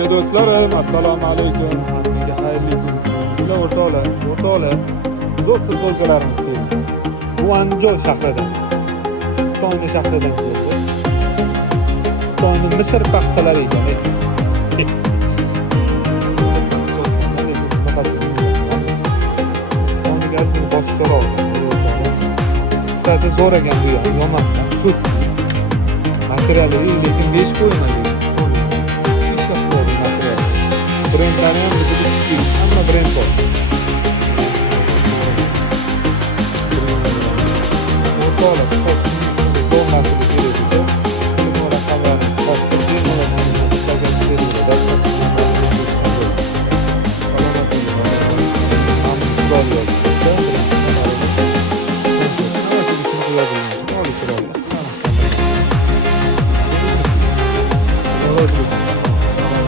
Qadrli do'stlarim, assalomu alaykum. Hammaga xayrli kun. Bular o'rtoqlar. Zo'r futbolkalarimiz keldi. Bu Andijon shahridan. Xitoy shahridan keldi. Xitoyning Misr paxtalari ekan. Ustasi zo'r ekan bu yoq, yomon. Sut. Materiali lekin 5 qo'ymaydi. Brendlari ham bizda hamma brend bor. O'rtoqlar, bo'lmaslik kerak. Buni raqamlarni